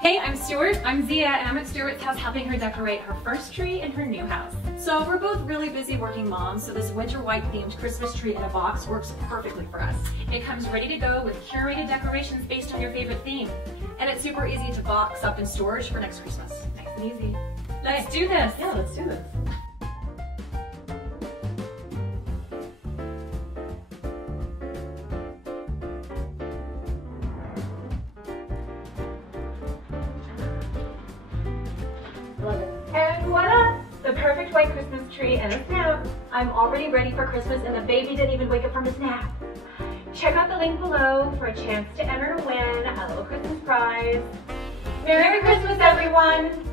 Hey, I'm Stuart. I'm Zia, and I'm at Stuart's house helping her decorate her first tree in her new house. So we're both really busy working moms, so this winter white themed Christmas tree in a box works perfectly for us. It comes ready to go with curated decorations based on your favorite theme. And it's super easy to box up in storage for next Christmas. Nice and easy. Let's do this. Yeah, let's do this. Love it. And voila! The perfect white Christmas tree and a snap. I'm already ready for Christmas and the baby didn't even wake up from his nap. Check out the link below for a chance to enter to win a little Christmas prize. Merry Christmas, everyone!